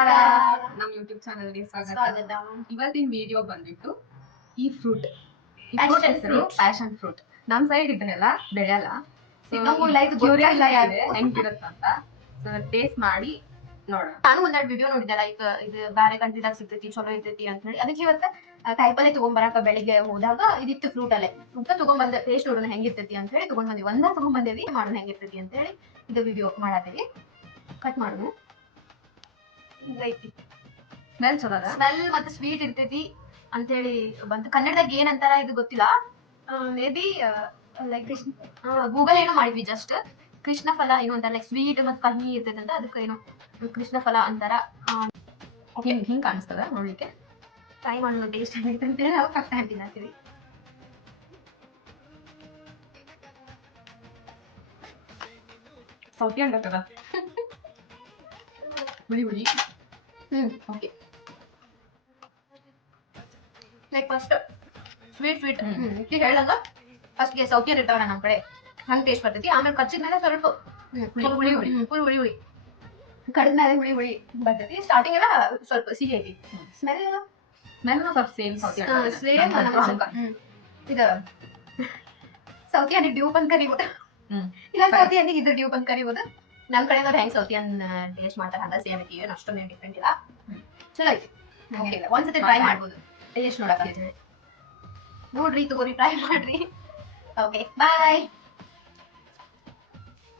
ನಮ್ಮ ಯೂಟ್ಯೂಬ್ ಚಾನಲ್ಗೆ ಸ್ವಾಗತ. ಇವತ್ತಿನ ವಿಡಿಯೋ ಬಂದ್ಬಿಟ್ಟು ಈ ಫ್ರೂಟ್ ಹೆಸರು ಪ್ಯಾಷನ್ ಫ್ರೂಟ್. ನಮ್ ಸೈಡ್ ಇದನ್ನೆಲ್ಲ ಬೆಳೆಯಲ್ಲ. ಹೆಂಗಿರುತ್ತಂತ ಟೇಸ್ಟ್ ಮಾಡಿ ನೋಡೋಣ. ನಾನು ಒಂದೆರಡು ವಿಡಿಯೋ ನೋಡಿದ್ದೆ, ಲೈಕ್ ಇದು ಬೇರೆ ಕಂಟ್ರಿದಾಗ ಸಿಗ್ತೈತಿ, ಚಲೋ ಇರ್ತೈತಿ ಅಂತ ಹೇಳಿ. ಅದಕ್ಕೆ ಇವತ್ತು ಕಾಯಿಪಲ್ಲೆ ತಗೊಂಡ್ಬರಾಕ ಬೆಳಿಗ್ಗೆ ಹೋದಾಗ ಇದಿತ್ತು ಫ್ರೂಟ್ ಅಲ್ಲೇ ತಗೊಂಡ್ಬಂದ ಟೇಸ್ಟ್ ನೋಡೋಣ ಹೆಂಗಿರ್ತೈತಿ ಅಂತ ಹೇಳಿ ತಗೊಂಡ್ಬಂದಿವಿ. ತಗೊಂಡ್ಬಂದೇವಿ, ಮಾಡೋಣ ಹೆಂಗಿರ್ತೈತಿ ಅಂತ ಹೇಳಿ ಇದು ವಿಡಿಯೋ ಮಾಡತ್ತೀವಿ. ಕಟ್ ಮಾಡೋಣ. ಸ್ಮೆಲ್ ಚಲೋ ಅದ, ಸ್ಮೆಲ್ ಮತ್ತೆ ಸ್ವೀಟ್ ಇರ್ತೈತಿ ಅಂತ ಹೇಳಿ ಬಂತು. ಕನ್ನಡದಾಗ ಏನಂತಾರ ಇದು ಗೊತ್ತಿಲ್ಲ. ಮೇ ಬಿ ಲೈಕ್ ಗೂಗಲ್ ಏನೋ ಮಾಡಿದ್ವಿ ಜಸ್ಟ್. ಕೃಷ್ಣ ಫಲ ಏನು ಅಂತಾರ, ಲೈಕ್ ಸ್ವೀಟ್ ಮತ್ತೆ ಕಹಿ ಇರ್ತೈತೆ ಅಂತ, ಅದಕ್ಕೆ ಏನು ಕೃಷ್ಣ ಫಲ ಅಂತಾರ. ಹಿಂಗ್ ಕಾಣಿಸ್ತದ ನೋಡ್ಲಿಕ್ಕೆ. ಟ್ರೈ ಮಾಡೋಣ ಟೇಸ್ಟ್ ಹೇಗಿರುತ್ತೆ ಅಂತೇಳಿ ನಾವು ಫಸ್ಟ್ ಟೈಮ್ ತಿನ್ನತ್ತೀವಿ. ಸೌತಿ ಹಂಗತ್ತದ, ಹುಳಿ ಹುಳಿ. ಓಕೆ. ಲೈಕ್ ಫಸ್ಟ್ ಸ್ವೀಟ್ ಹೇಳಲ್ಲ, ಫಸ್ಟ್ಗೆ ಸೌತಿ ಇರ್ತಾವಲ್ಲ ನಮ್ಮ ಕಡೆ, ಹಂಗೆ ಟೇಸ್ಟ್ ಬರ್ತೈತಿ. ಆಮೇಲೆ ಕಚ್ಚಿದ ಮೇಲೆ ಸ್ವಲ್ಪ ಫುಲ್ ಹುಳಿ ಹುಳಿ ಕಡಿದ ಮೇಲೆ ಹುಳಿ ಹುಳಿ ಬರ್ತೈತಿ. ಸ್ಟಾರ್ಟಿಂಗ್ ಎಲ್ಲ ಸ್ವಲ್ಪ ಸಿಹಿ ಐತಿ. ಸ್ಮೆಲ್ ಸ್ವಲ್ಪ ಸೇಮ್ ಸೌತಿ ಸೇಮ್. ಇದು ಸೌತಿ ಹಣ್ಣಿಗೆ ಡ್ಯೂಪ್ ಅಂತ ಕರಿಬೋದು, ಇಲ್ಲ ಸೌತಿ ಹಣ್ಣಿಗೆ ಇದು ಡ್ಯೂಪ್ ಅಂತ ಕರಿಬೋದು. ನಮ್ಮ ಕಡೆದವ್ರು ಹೆಂಗ್ ಸೌತಿ ಹಣ್ಣು ಟೇಸ್ಟ್ ಮಾಡ್ತಾರೆ ಹಂಗ ಸೇಮ್ ಐತಿ, ಏನು ಅಷ್ಟೊಂದೇನು ಡಿಫ್ರೆಂಟ್ ಇಲ್ಲ. ಚಲೋ ಐತಿ. ಒಂದ್ಸತಿ ಟ್ರೈ ಮಾಡ್ಬೋದು ಟೇಸ್ಟ್ ನೋಡಕ್ಕೆ. ನೋಡ್ರಿ, ತಗೋರಿ, ಟ್ರೈ ಮಾಡ್ರಿ. ಓಕೆ, ಬಾಯ್.